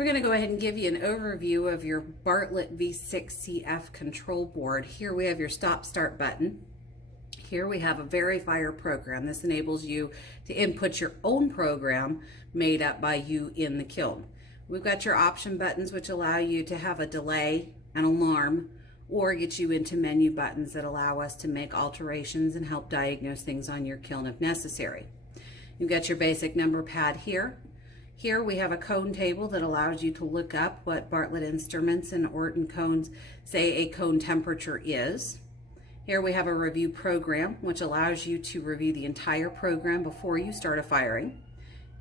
We're going to go ahead and give you an overview of your Bartlett V6-CF control board. Here we have your stop-start button. Here we have a verifier program. This enables you to input your own program made up by you in the kiln. We've got your option buttons, which allow you to have a delay, an alarm, or get you into menu buttons that allow us to make alterations and help diagnose things on your kiln if necessary. You've got your basic number pad here. Here we have a cone table that allows you to look up what Bartlett Instruments and Orton cones say a cone temperature is. Here we have a review program, which allows you to review the entire program before you start a firing.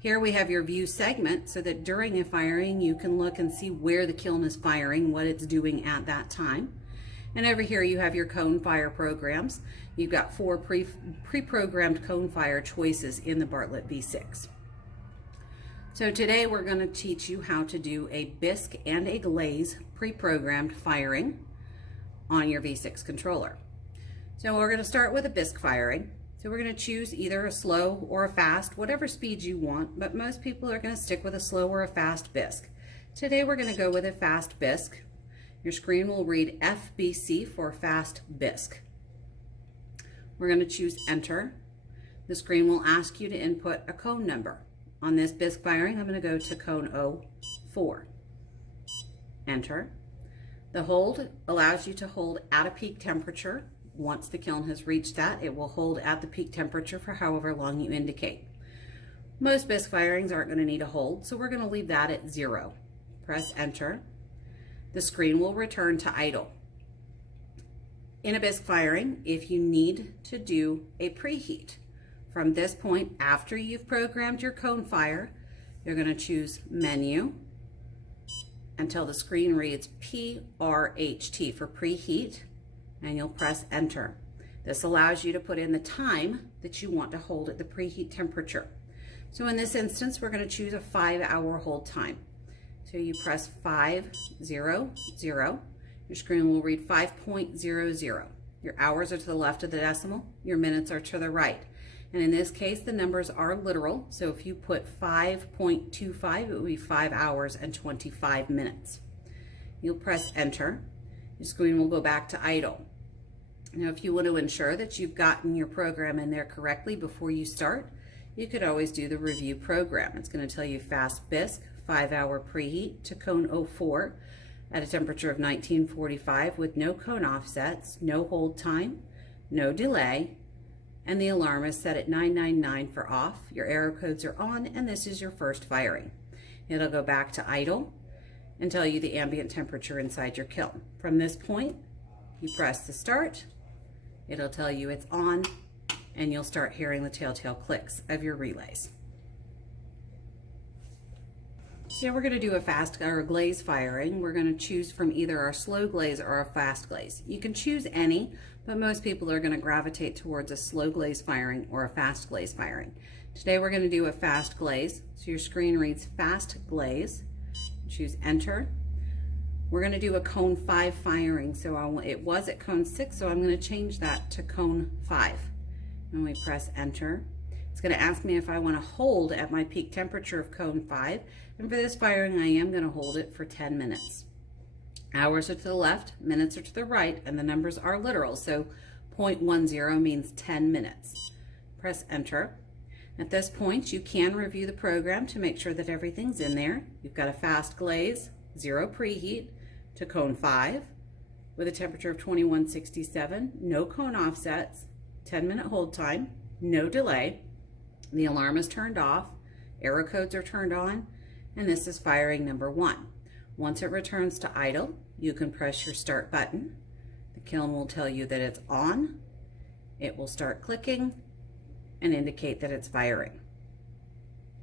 Here we have your view segment, so that during a firing you can look and see where the kiln is firing, what it's doing at that time. And over here you have your cone fire programs. You've got 4 pre-programmed cone fire choices in the Bartlett V6. So today we're going to teach you how to do a bisque and a glaze pre-programmed firing on your V6 controller. So we're going to start with a bisque firing. So we're going to choose either a slow or a fast, whatever speed you want, but most people are going to stick with a slow or a fast bisque. Today we're going to go with a fast bisque. Your screen will read FBC for fast bisque. We're going to choose enter. The screen will ask you to input a cone number. On this bisque firing, I'm going to go to cone 04. Enter. The hold allows you to hold at a peak temperature. Once the kiln has reached that, it will hold at the peak temperature for however long you indicate. Most bisque firings aren't going to need a hold, so we're going to leave that at 0. Press enter. The screen will return to idle. In a bisque firing, if you need to do a preheat, from this point, after you've programmed your cone fire, you're going to choose menu until the screen reads PRHT for preheat, and you'll press enter. This allows you to put in the time that you want to hold at the preheat temperature. So in this instance, we're going to choose a 5-hour hold time. So you press 500. Your screen will read 5.00. Your hours are to the left of the decimal. Your minutes are to the right. And in this case, the numbers are literal. So if you put 5.25, it would be 5 hours and 25 minutes. You'll press enter. Your screen will go back to idle. Now, if you want to ensure that you've gotten your program in there correctly before you start, you could always do the review program. It's going to tell you fast bisque, 5-hour preheat to cone 04 at a temperature of 1945 with no cone offsets, no hold time, no delay, and the alarm is set at 999 for off. Your error codes are on, and this is your first firing. It'll go back to idle and tell you the ambient temperature inside your kiln. From this point, you press the start. It'll tell you it's on, and you'll start hearing the telltale clicks of your relays. So we're going to do a fast or a glaze firing. We're going to choose from either our slow glaze or a fast glaze. You can choose any, but most people are going to gravitate towards a slow glaze firing or a fast glaze firing. Today we're going to do a fast glaze. So your screen reads fast glaze. Choose enter. We're going to do a cone 5 firing. So it was at cone 6, so I'm going to change that to cone 5. And we press enter. It's going to ask me if I want to hold at my peak temperature of cone 5. And for this firing, I am going to hold it for 10 minutes. Hours are to the left, minutes are to the right, and the numbers are literal. So 0.10 means 10 minutes. Press enter. At this point, you can review the program to make sure that everything's in there. You've got a fast glaze, 0 preheat to cone 5 with a temperature of 2167, no cone offsets, 10-minute hold time, no delay. The alarm is turned off, error codes are turned on, and this is firing number 1. Once it returns to idle, you can press your start button. The kiln will tell you that it's on. It will start clicking and indicate that it's firing.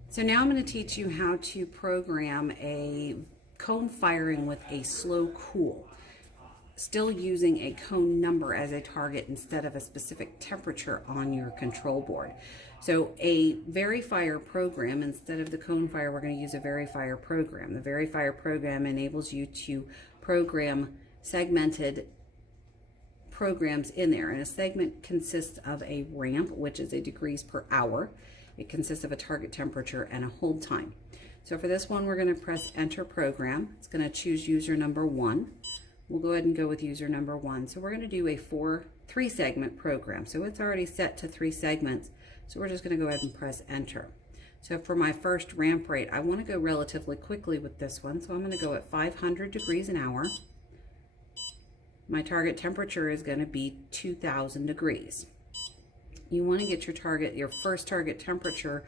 So now I'm going to teach you how to program a cone firing with a slow cool, still using a cone number as a target instead of a specific temperature on your control board. So a verifier program, instead of the cone fire, we're going to use a verifier program. The verifier program enables you to program segmented programs in there, and a segment consists of a ramp, which is a degrees per hour, It consists of a target temperature and a hold time. So for this one, we're going to press enter program. It's going to choose user number 1. We'll go ahead and go with user number 1. So we're going to do a 3 segment program. So it's already set to 3 segments. So we're just going to go ahead and press enter. So for my first ramp rate, I want to go relatively quickly with this one. So I'm going to go at 500 degrees an hour. My target temperature is going to be 2000 degrees. You want to get your first target temperature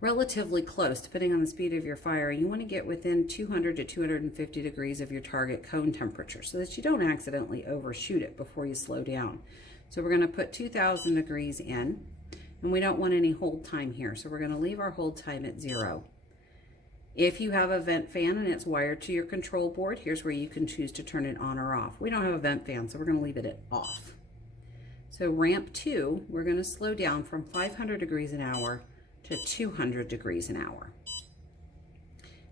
relatively close, depending on the speed of your fire. You want to get within 200 to 250 degrees of your target cone temperature so that you don't accidentally overshoot it before you slow down. So we're going to put 2000 degrees in, and we don't want any hold time here, so we're going to leave our hold time at 0. If you have a vent fan and it's wired to your control board, here's where you can choose to turn it on or off. We don't have a vent fan, so we're going to leave it at off. So ramp 2, we're going to slow down from 500 degrees an hour to 200 degrees an hour.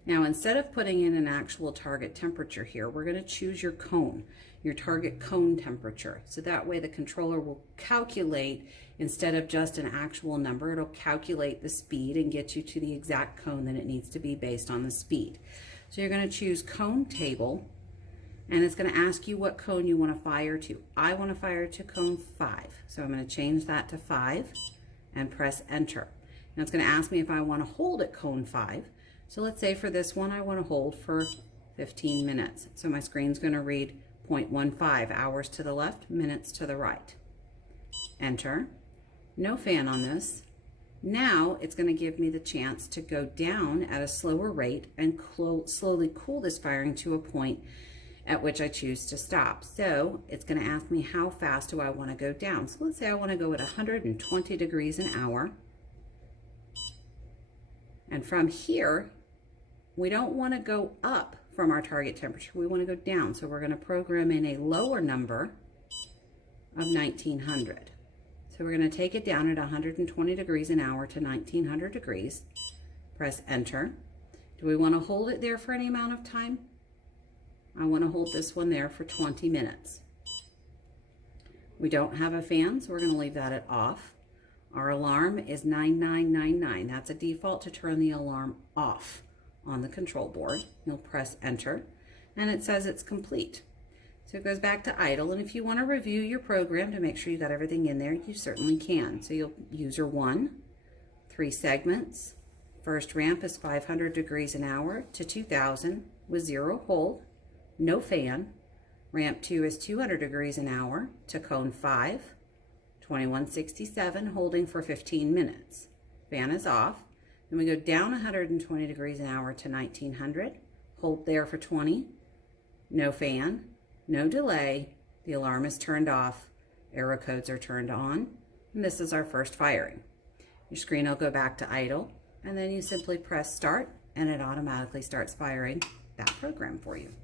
Now, instead of putting in an actual target temperature here, we're going to choose your cone, your target cone temperature. So that way the controller will calculate, instead of just an actual number, it'll calculate the speed and get you to the exact cone that it needs to be based on the speed. So you're going to choose cone table, and it's going to ask you what cone you want to fire to. I want to fire to cone 5. So I'm going to change that to 5 and press enter. Now it's going to ask me if I want to hold at cone 5. So let's say for this one I want to hold for 15 minutes. So my screen's going to read 0.15 hours to the left, minutes to the right. Enter. No fan on this. Now it's going to give me the chance to go down at a slower rate and slowly cool this firing to a point at which I choose to stop. So it's going to ask me how fast do I want to go down. So let's say I want to go at 120 degrees an hour. And from here, we don't want to go up from our target temperature. We want to go down. So we're going to program in a lower number of 1900. So we're going to take it down at 120 degrees an hour to 1900 degrees. Press enter. Do we want to hold it there for any amount of time? I want to hold this one there for 20 minutes. We don't have a fan, so we're going to leave that at off. Our alarm is 9999. That's a default to turn the alarm off on the control board. You'll press enter, and it says it's complete. So it goes back to idle, and if you want to review your program to make sure you got everything in there, you certainly can. So you'll user 1, 3 segments. First ramp is 500 degrees an hour to 2000 with 0 hold. No fan. Ramp 2 is 200 degrees an hour to cone 5, 2167, holding for 15 minutes. Fan is off. Then we go down 120 degrees an hour to 1900, hold there for 20, no fan, no delay, the alarm is turned off, arrow codes are turned on, and this is our first firing. Your screen will go back to idle, and then you simply press start, and it automatically starts firing that program for you.